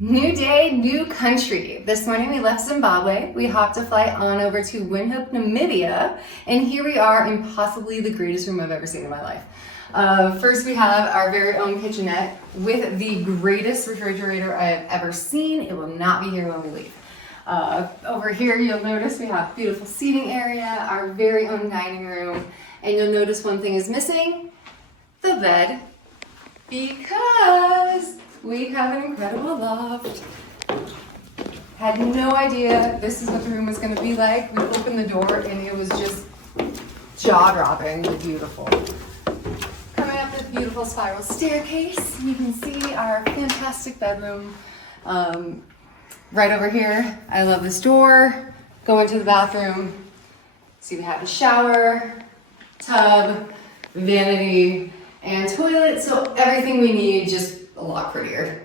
New day, new country. This morning we left Zimbabwe. We hopped a flight on over to Windhoek, Namibia, and here we are in possibly the greatest room I've ever seen in my life. First we have our very own kitchenette with the greatest refrigerator I have ever seen. It will not be here when we leave. Over here you'll notice we have beautiful seating area, our very own dining room, and you'll notice one thing is missing, the bed, because we have an incredible loft. Had no idea this is what the room was going to be like. We opened the door and it was just jaw-droppingly beautiful. Coming up this beautiful spiral staircase, you can see our fantastic bedroom. Right over here, I love this door. Go into the bathroom. See, we have a shower, tub, vanity, and toilet, so everything we need, just a lot prettier.